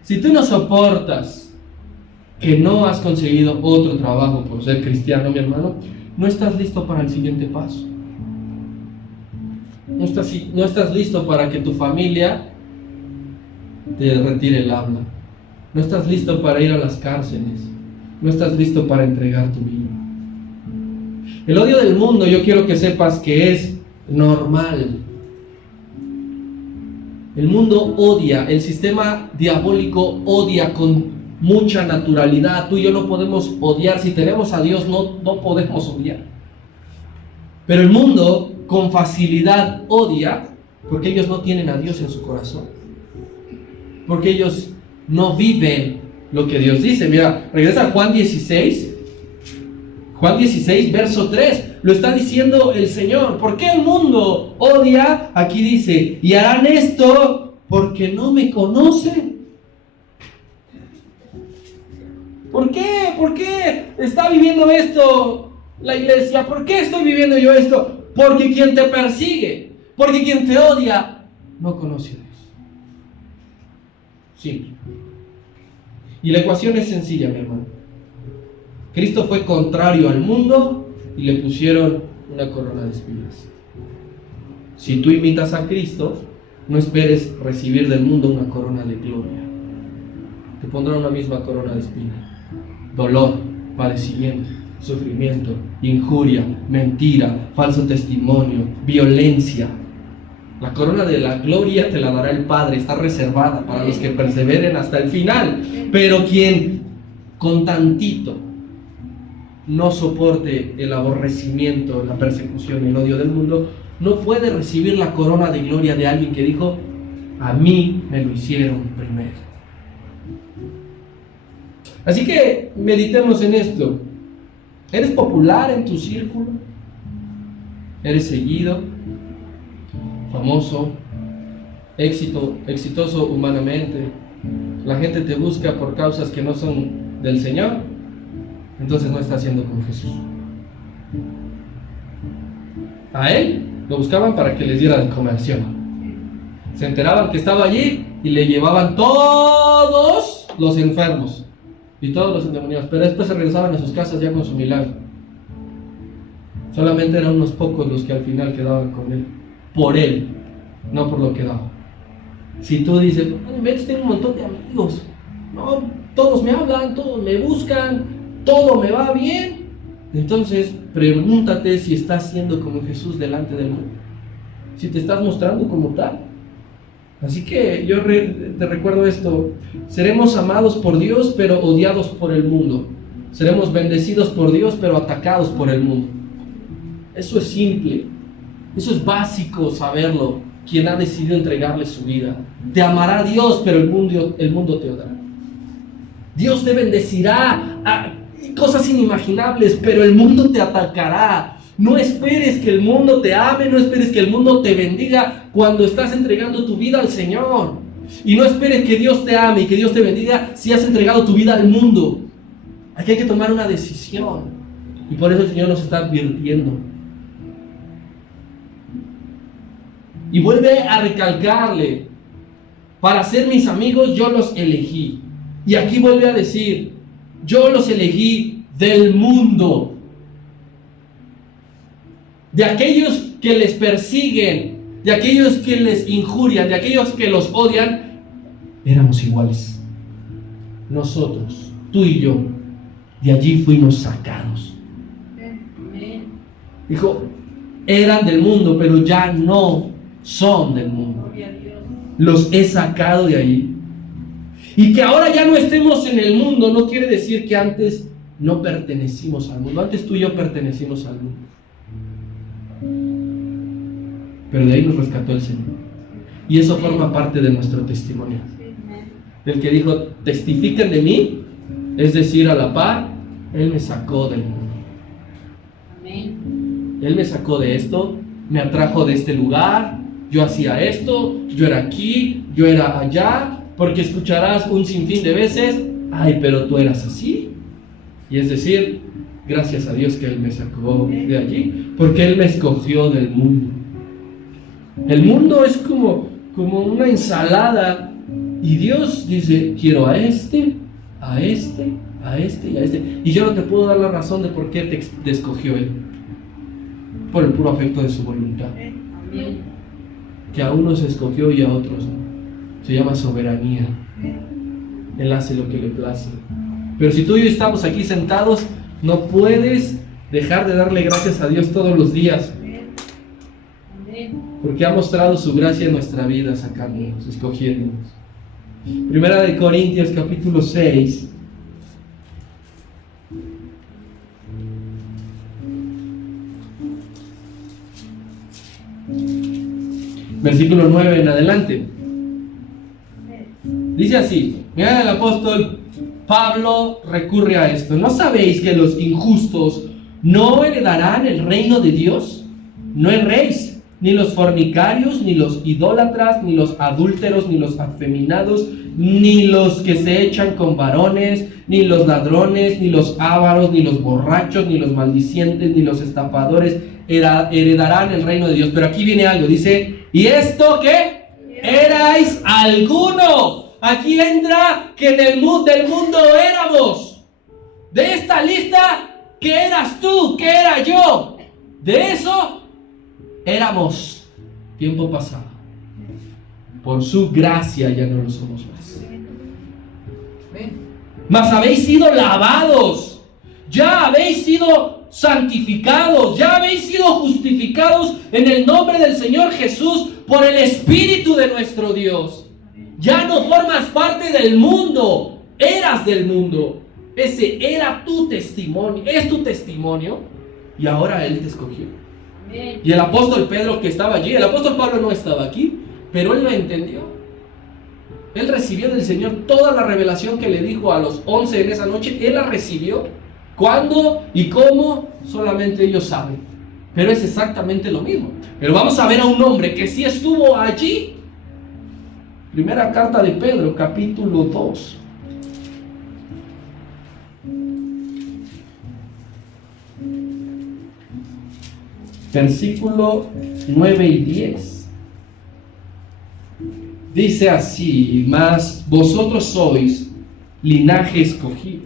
si tú no soportas que no has conseguido otro trabajo por ser cristiano, mi hermano, no estás listo para el siguiente paso. No estás listo para que tu familia te retire el habla. No estás listo para ir a las cárceles. No estás listo para entregar tu vida. El odio del mundo, yo quiero que sepas que es normal. El mundo odia, el sistema diabólico odia con mucha naturalidad. Tú y yo no podemos odiar. Si tenemos a Dios, no podemos odiar. Pero el mundo con facilidad odia porque ellos no tienen a Dios en su corazón. Porque ellos no viven lo que Dios dice. Mira, regresa a Juan 16. Juan 16, verso 3, lo está diciendo el Señor. ¿Por qué el mundo odia? Aquí dice, y harán esto porque no me conocen. ¿Por qué? ¿Por qué está viviendo esto la iglesia? ¿Por qué estoy viviendo yo esto? Porque quien te persigue, porque quien te odia, no conoce a Dios. Simple. Y la ecuación es sencilla, mi hermano. Cristo fue contrario al mundo y le pusieron una corona de espinas. Si tú imitas a Cristo, no esperes recibir del mundo una corona de gloria. Te pondrán una misma corona de espinas. Dolor, padecimiento, sufrimiento, injuria, mentira, falso testimonio, violencia. La corona de la gloria te la dará el Padre, está reservada para los que perseveren hasta el final. Pero quien con tantito no soporte el aborrecimiento, la persecución, el odio del mundo, no puede recibir la corona de gloria de alguien que dijo, a mí me lo hicieron primero. Así que meditemos en esto. ¿Eres popular en tu círculo? ¿Eres seguido? ¿Famoso? ¿Exitoso humanamente? ¿La gente te busca por causas que no son del Señor? Entonces no está haciendo con Jesús. A él lo buscaban para que les diera de comer, ¿sí o no? Se enteraban que estaba allí y le llevaban todos los enfermos y todos los endemoniados, pero después se regresaban a sus casas ya con su milagro. Solamente eran unos pocos los que al final quedaban con él. Por él, no por lo que daba. Si tú dices, tengo un montón de amigos, no, todos me hablan, todos me buscan, todo me va bien, entonces pregúntate si estás siendo como Jesús delante del mundo, si te estás mostrando como tal. Así que yo te recuerdo esto: seremos amados por Dios pero odiados por el mundo, seremos bendecidos por Dios pero atacados por el mundo. Eso es simple, eso es básico saberlo. Quien ha decidido entregarle su vida, te amará Dios, pero el mundo te odiará. Dios te bendecirá a cosas inimaginables, pero el mundo te atacará. No esperes que el mundo te ame, no esperes que el mundo te bendiga cuando estás entregando tu vida al Señor. Y no esperes que Dios te ame y que Dios te bendiga si has entregado tu vida al mundo. Aquí hay que tomar una decisión, y por eso el Señor nos está advirtiendo. Y vuelve a recalcarle: para ser mis amigos yo los elegí. Y aquí vuelve a decir: yo los elegí del mundo. De aquellos que les persiguen, de aquellos que les injurian, de aquellos que los odian, éramos iguales. Nosotros, tú y yo, de allí fuimos sacados. Dijo, eran del mundo, pero ya no son del mundo. Los he sacado de ahí. Y que ahora ya no estemos en el mundo no quiere decir que antes no pertenecimos al mundo. Antes tú y yo pertenecimos al mundo, pero de ahí nos rescató el Señor. Y eso forma parte de nuestro testimonio. Del que dijo, testifiquen de mí, es decir, a la par, Él me sacó del mundo. Él me sacó de esto, me atrajo de este lugar. Yo hacía esto, yo era aquí, yo era allá, porque escucharás un sinfín de veces, ay, pero tú eras así. Y es decir, gracias a Dios que Él me sacó de allí, porque Él me escogió del mundo. El mundo es como una ensalada, y Dios dice, quiero a este, a este, a este y a este. Y yo no te puedo dar la razón de por qué te escogió Él, por el puro afecto de su voluntad. Que a unos escogió y a otros no. Se llama soberanía. Él hace lo que le place. Pero si tú y yo estamos aquí sentados, no puedes dejar de darle gracias a Dios todos los días, porque ha mostrado su gracia en nuestra vida, sacándonos, escogiéndonos. Primera de Corintios capítulo 6. Versículo 9 en adelante. Dice así, mira, el apóstol Pablo recurre a esto. ¿No sabéis que los injustos no heredarán el reino de Dios? No erréis, ni los fornicarios, ni los idólatras, ni los adúlteros, ni los afeminados, ni los que se echan con varones, ni los ladrones, ni los ávaros, ni los borrachos, ni los maldicientes, ni los estafadores heredarán el reino de Dios. Pero aquí viene algo, dice, ¿y esto qué? ¿Erais alguno? Aquí entra que del mundo éramos. De esta lista, ¿qué eras tú? ¿Qué era yo? De eso éramos tiempo pasado. Por su gracia ya no lo somos más. Mas habéis sido lavados, ya habéis sido santificados, ya habéis sido justificados en el nombre del Señor Jesús por el Espíritu de nuestro Dios. Ya no formas parte del mundo, eras del mundo. Ese era tu testimonio, es tu testimonio, y ahora Él te escogió. Amén. Y el apóstol Pedro que estaba allí, el apóstol Pablo no estaba aquí, pero él lo entendió. Él recibió del Señor toda la revelación que le dijo a los 11 en esa noche. Él la recibió. ¿Cuándo y cómo? Solamente ellos saben. Pero es exactamente lo mismo. Pero vamos a ver a un hombre que sí estuvo allí. Primera carta de Pedro, capítulo 2. Versículo 9 y 10. Dice así, mas vosotros sois linaje escogido,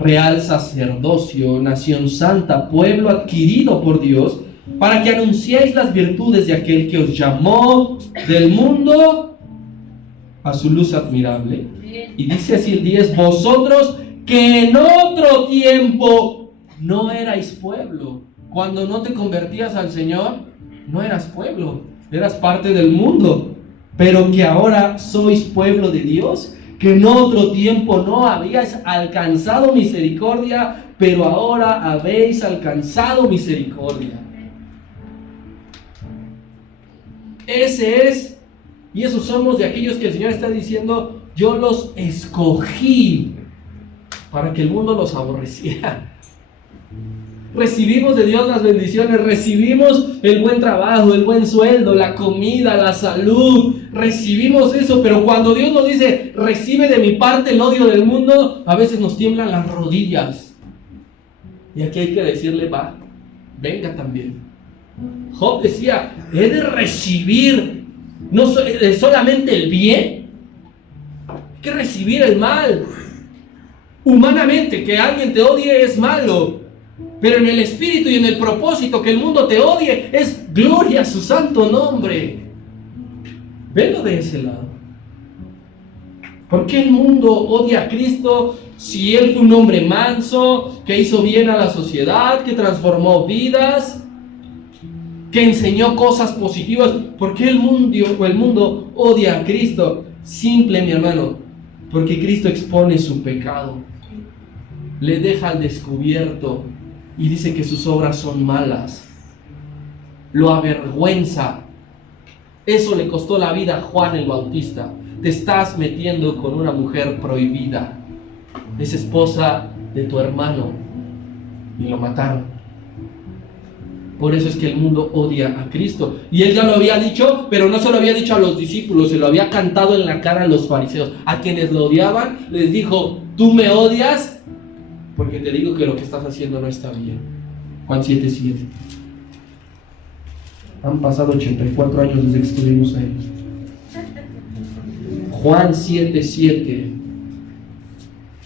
real sacerdocio, nación santa, pueblo adquirido por Dios, para que anunciéis las virtudes de aquel que os llamó del mundo a su luz admirable. Y dice así el 10, vosotros que en otro tiempo no erais pueblo. Cuando no te convertías al Señor, no eras pueblo, eras parte del mundo, pero que ahora sois pueblo de Dios, que en otro tiempo no habíais alcanzado misericordia, pero ahora habéis alcanzado misericordia. Ese es, y esos somos de aquellos que el Señor está diciendo, yo los escogí para que el mundo los aborreciera. Recibimos de Dios las bendiciones, recibimos el buen trabajo, el buen sueldo, la comida, la salud, recibimos eso, pero cuando Dios nos dice, recibe de mi parte el odio del mundo, a veces nos tiemblan las rodillas. Y aquí hay que decirle, venga también. Job decía, he de recibir no solamente el bien, hay que recibir el mal. Humanamente, que alguien te odie es malo, pero en el espíritu y en el propósito, que el mundo te odie es gloria a su santo nombre. Velo de ese lado. ¿Por qué el mundo odia a Cristo si Él fue un hombre manso, que hizo bien a la sociedad, que transformó vidas, que enseñó cosas positivas? ¿Por qué el mundo odia a Cristo? Simple, mi hermano, porque Cristo expone su pecado, le deja al descubierto y dice que sus obras son malas, lo avergüenza. Eso le costó la vida a Juan el Bautista. Te estás metiendo con una mujer prohibida, es esposa de tu hermano, y lo mataron. Por eso es que el mundo odia a Cristo. Y él ya lo había dicho, pero no se lo había dicho a los discípulos, se lo había cantado en la cara a los fariseos. A quienes lo odiaban, les dijo, tú me odias porque te digo que lo que estás haciendo no está bien. Juan 7:7. Han pasado 84 años desde que estuvimos ahí. Juan 7:7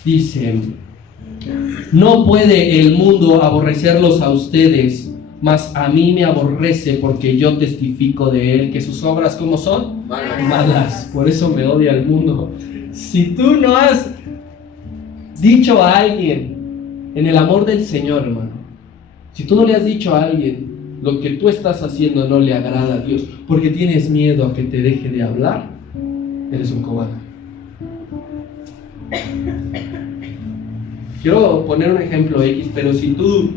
dice, no puede el mundo aborrecerlos a ustedes, mas a mí me aborrece porque yo testifico de él que sus obras, ¿cómo son? Malas. Por eso me odia el mundo. Si tú no has dicho a alguien en el amor del Señor, hermano, si tú no le has dicho a alguien lo que tú estás haciendo no le agrada a Dios, porque tienes miedo a que te deje de hablar, eres un cobarde. Quiero poner un ejemplo X, pero si tú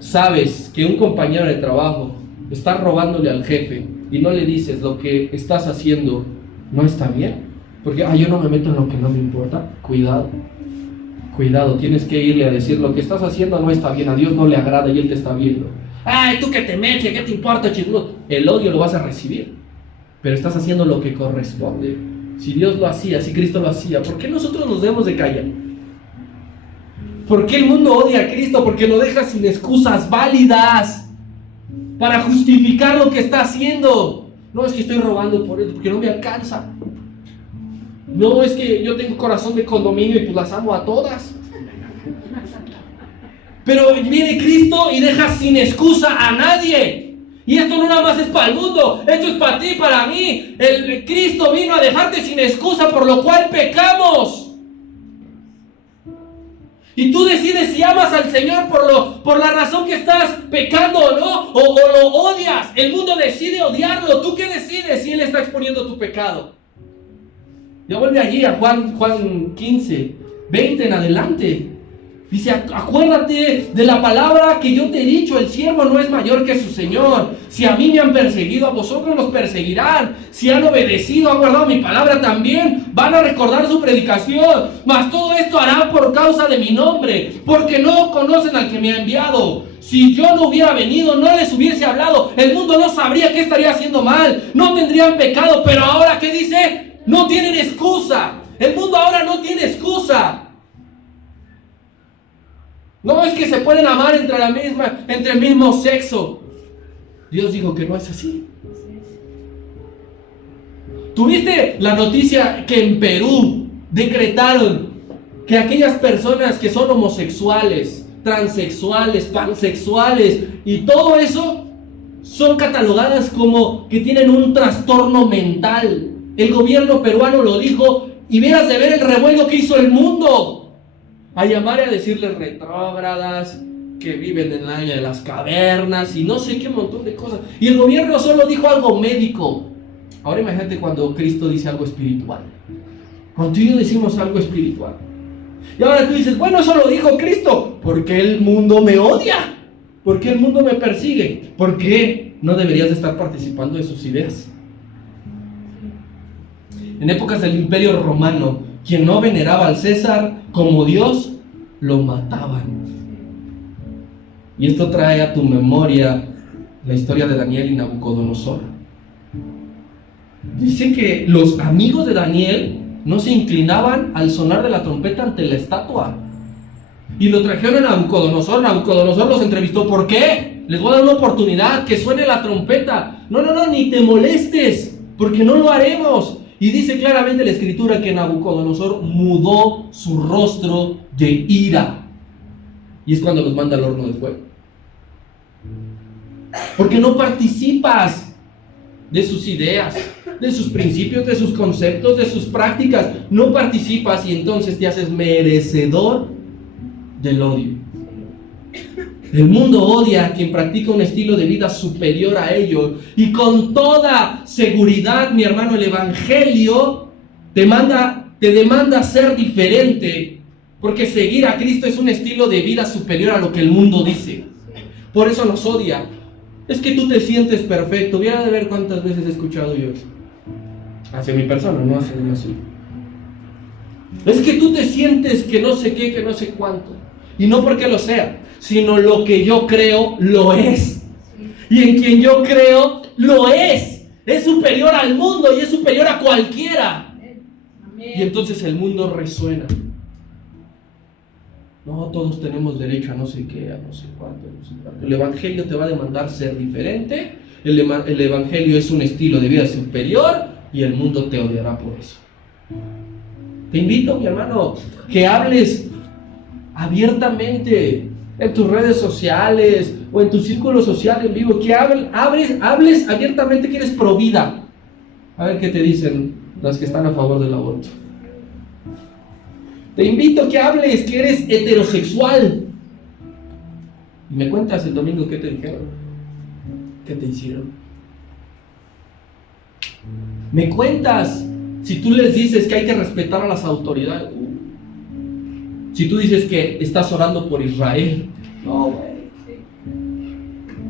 sabes que un compañero de trabajo está robándole al jefe y no le dices lo que estás haciendo no está bien, porque yo no me meto en lo que no me importa, cuidado, tienes que irle a decir lo que estás haciendo no está bien, a Dios no le agrada y Él te está viendo. Ay, tú que te metes, ¿qué te importa, chismoso? El odio lo vas a recibir, pero estás haciendo lo que corresponde. Si Dios lo hacía, si Cristo lo hacía, ¿por qué nosotros nos debemos de callar? ¿Por qué el mundo odia a Cristo? Porque lo deja sin excusas válidas para justificar lo que está haciendo. No, es que estoy robando por él, porque no me alcanza. No, es que yo tengo corazón de condominio y pues las amo a todas. Pero viene Cristo y deja sin excusa a nadie. Y esto no nada más es para el mundo, esto es para ti, para mí. El Cristo vino a dejarte sin excusa, por lo cual pecamos. Y tú decides si amas al Señor por la razón que estás pecando o no, o lo odias. El mundo decide odiarlo. ¿Tú qué decides si Él está exponiendo tu pecado? Ya vuelve allí a Juan 15, 20 en adelante. Dice, acuérdate de la palabra que yo te he dicho, el siervo no es mayor que su Señor. Si a mí me han perseguido, a vosotros los perseguirán. Si han obedecido, han guardado mi palabra también, van a recordar su predicación. Mas todo esto harán por causa de mi nombre, porque no conocen al que me ha enviado. Si yo no hubiera venido, no les hubiese hablado, el mundo no sabría qué estaría haciendo mal, no tendrían pecado. Pero ahora, ¿qué dice? No tienen excusa. El mundo ahora no tiene excusa. No es que se pueden amar entre el mismo sexo. Dios dijo que no es así. ¿Tuviste la noticia que en Perú decretaron que aquellas personas que son homosexuales, transexuales, pansexuales y todo eso son catalogadas como que tienen un trastorno mental. El gobierno peruano lo dijo y vieras de ver el revuelo que hizo el mundo a llamar y a decirles retrógradas, que viven en el año de las cavernas y no sé qué montón de cosas. Y el gobierno solo dijo algo médico. Ahora imagínate cuando Cristo dice algo espiritual. Cuando tú y yo decimos algo espiritual. Y ahora tú dices, bueno, eso lo dijo Cristo. ¿Por qué el mundo me odia? ¿Por qué el mundo me persigue? ¿Por qué no deberías de estar participando de sus ideas? En épocas del Imperio Romano, quien no veneraba al César como Dios, lo mataban. Y esto trae a tu memoria la historia de Daniel y Nabucodonosor. Dice que los amigos de Daniel no se inclinaban al sonar de la trompeta ante la estatua. Y lo trajeron a Nabucodonosor. Nabucodonosor los entrevistó. ¿Por qué? Les voy a dar una oportunidad, que suene la trompeta. No, ni te molestes, porque no lo haremos. Y dice claramente la escritura que Nabucodonosor mudó su rostro de ira. Y es cuando los manda al horno de fuego. Porque no participas de sus ideas, de sus principios, de sus conceptos, de sus prácticas. No participas y entonces te haces merecedor del odio. El mundo odia a quien practica un estilo de vida superior a ellos. Y con toda seguridad, mi hermano, el Evangelio te demanda ser diferente. Porque seguir a Cristo es un estilo de vida superior a lo que el mundo dice. Por eso nos odia. Es que tú te sientes perfecto. Voy a ver cuántas veces he escuchado yo eso. Hacia mi persona, no hacia mí así. Es que tú te sientes que no sé qué, que no sé cuánto. Y no porque lo sea, sino lo que yo creo lo es. Y en quien yo creo lo es. Es superior al mundo y es superior a cualquiera. Y entonces el mundo resuena. No, todos tenemos derecho a no sé qué, a no sé cuánto, no sé cuánto. El Evangelio te va a demandar ser diferente. El Evangelio es un estilo de vida superior y el mundo te odiará por eso. Te invito, mi hermano, que hables abiertamente en tus redes sociales o en tu círculo social en vivo, que hables abiertamente que eres pro vida. A ver qué te dicen las que están a favor del aborto. Te invito a que hables que eres heterosexual. Y me cuentas el domingo qué te dijeron, qué te hicieron. Me cuentas si tú les dices que hay que respetar a las autoridades. Si tú dices que estás orando por Israel. No, güey.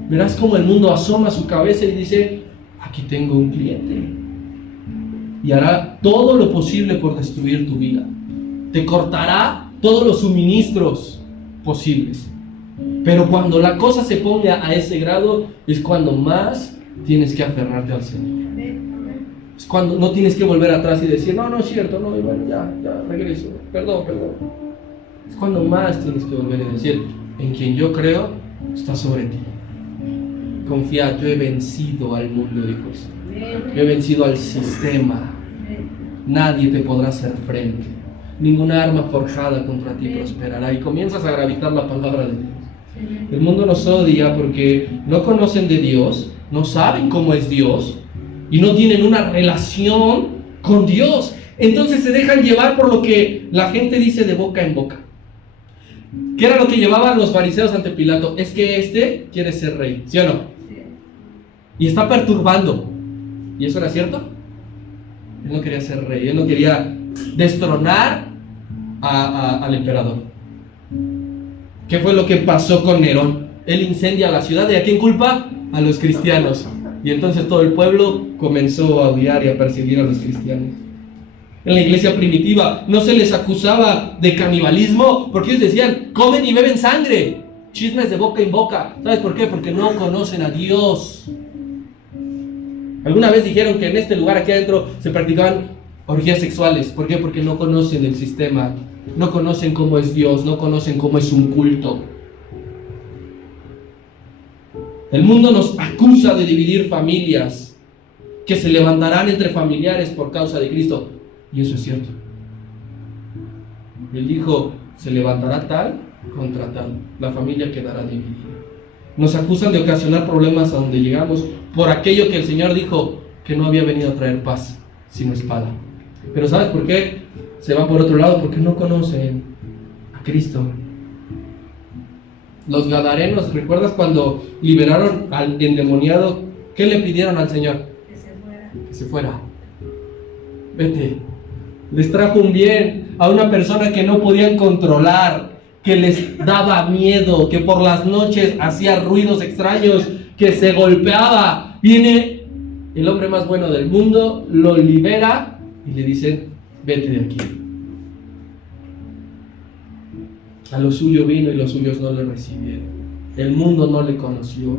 Verás cómo el mundo asoma su cabeza y dice, aquí tengo un cliente. Y hará todo lo posible por destruir tu vida. Te cortará todos los suministros posibles. Pero cuando la cosa se ponga a ese grado, es cuando más tienes que aferrarte al Señor. Es cuando no tienes que volver atrás y decir, no es cierto, no, bueno, ya, regreso, perdón. Es cuando más tienes que volver a decir, en quien yo creo, está sobre ti. Confía, yo he vencido al mundo, dijo Jesús. Yo he vencido al sistema. Nadie te podrá hacer frente. Ninguna arma forjada contra ti prosperará. Y comienzas a gravitar la palabra de Dios. El mundo nos odia porque no conocen de Dios, no saben cómo es Dios y no tienen una relación con Dios. Entonces se dejan llevar por lo que la gente dice de boca en boca. ¿Qué era lo que llevaban los fariseos ante Pilato? Es que este quiere ser rey, ¿sí o no? Y está perturbando. ¿Y eso era cierto? Él no quería ser rey, él no quería destronar al emperador. ¿Qué fue lo que pasó con Nerón? Él incendia la ciudad. ¿Y a quién culpa? A los cristianos. Y entonces todo el pueblo comenzó a odiar y a perseguir a los cristianos. En la iglesia primitiva no se les acusaba de canibalismo porque ellos decían, comen y beben sangre. Chismes de boca en boca. ¿Sabes por qué? Porque no conocen a Dios. Alguna vez dijeron que en este lugar aquí adentro se practicaban orgías sexuales. ¿Por qué? Porque no conocen el sistema, no conocen cómo es Dios, no conocen cómo es un culto. El mundo nos acusa de dividir familias, que se levantarán entre familiares por causa de Cristo. Y eso es cierto. Y él dijo, se levantará tal contra tal, la familia quedará dividida. Nos acusan de ocasionar problemas a donde llegamos por aquello que el Señor dijo que no había venido a traer paz, sino espada. Pero ¿sabes por qué? Se van por otro lado, porque no conocen a Cristo. Los gadarenos, ¿recuerdas cuando liberaron al endemoniado? ¿Qué le pidieron al Señor? Que se fuera. Vete. Les trajo un bien a una persona que no podían controlar, que les daba miedo, que por las noches hacía ruidos extraños, que se golpeaba. Viene el hombre más bueno del mundo, lo libera y le dicen, vete de aquí. A lo suyo vino y los suyos no le recibieron. El mundo no le conoció.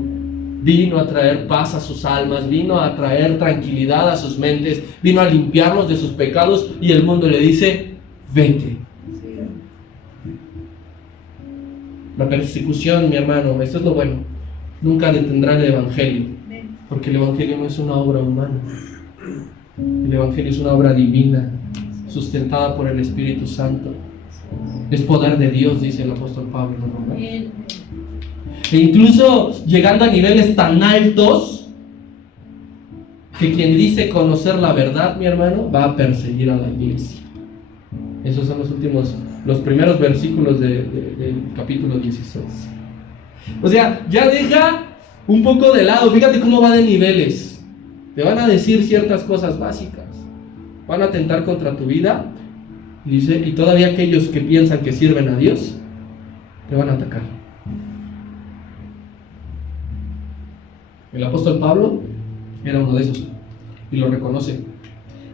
Vino a traer paz a sus almas, vino a traer tranquilidad a sus mentes, vino a limpiarlos de sus pecados y el mundo le dice, vete. La persecución, mi hermano, esto es lo bueno, nunca detendrá el Evangelio, porque el Evangelio no es una obra humana. El Evangelio es una obra divina, sustentada por el Espíritu Santo. Es poder de Dios, dice el apóstol Pablo, ¿no? E incluso llegando a niveles tan altos que quien dice conocer la verdad, mi hermano, va a perseguir a la iglesia. Esos son los primeros versículos del capítulo 16. O sea, ya deja un poco de lado, fíjate cómo va de niveles. Te van a decir ciertas cosas básicas, van a atentar contra tu vida, y dice, y todavía aquellos que piensan que sirven a Dios, te van a atacar. El apóstol Pablo era uno de esos, y lo reconoce.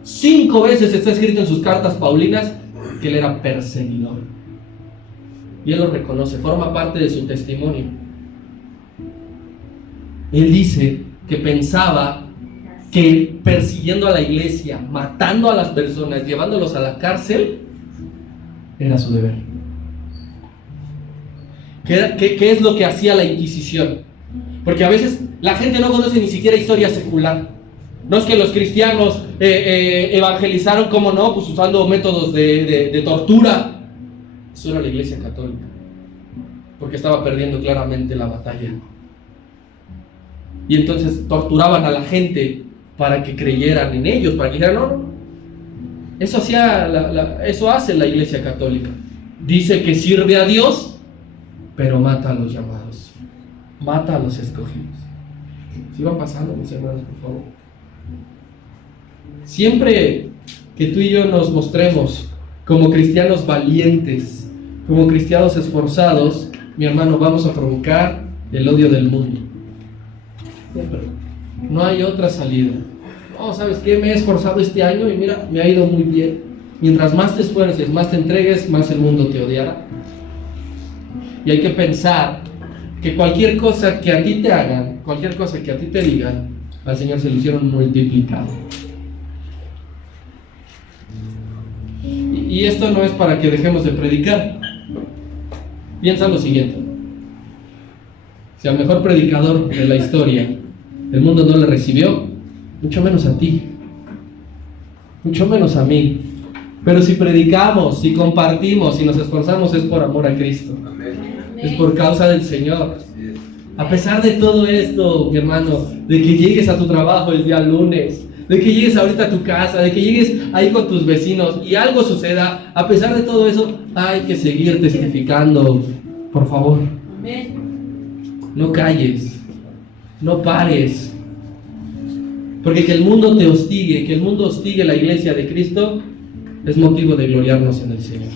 5 veces está escrito en sus cartas paulinas que él era perseguidor. Y él lo reconoce, forma parte de su testimonio. Él dice que pensaba que persiguiendo a la iglesia, matando a las personas, llevándolos a la cárcel, era su deber. ¿Qué es lo que hacía la Inquisición? Porque a veces la gente no conoce ni siquiera historia secular. No es que los cristianos evangelizaron, ¿cómo no? Pues usando métodos de tortura. Eso era la iglesia católica, porque estaba perdiendo claramente la batalla. Y entonces torturaban a la gente para que creyeran en ellos, para que dijeran, no. Eso hace la iglesia católica. Dice que sirve a Dios, pero mata a los llamados, mata a los escogidos. Sigan pasando, mis hermanos, por favor. Siempre que tú y yo nos mostremos como cristianos valientes, como cristianos esforzados, mi hermano, vamos a provocar el odio del mundo. Siempre. No hay otra salida. No, ¿sabes qué? Me he esforzado este año y mira, me ha ido muy bien. Mientras más te esfuerces, más te entregues, más el mundo te odiará. Y hay que pensar que cualquier cosa que a ti te hagan, cualquier cosa que a ti te digan, al Señor se lo hicieron multiplicado. Y esto no es para que dejemos de predicar. Piensa lo siguiente: si al mejor predicador de la historia el mundo no le recibió, mucho menos a ti, mucho menos a mí. Pero si predicamos, si compartimos, si nos esforzamos, es por amor a Cristo. Es por causa del Señor. A pesar de todo esto, mi hermano, de que llegues a tu trabajo el día lunes, de que llegues ahorita a tu casa, de que llegues ahí con tus vecinos y algo suceda, a pesar de todo eso, hay que seguir testificando. Por favor, no calles, no pares. Porque que el mundo te hostigue, que el mundo hostigue la iglesia de Cristo, es motivo de gloriarnos en el Señor.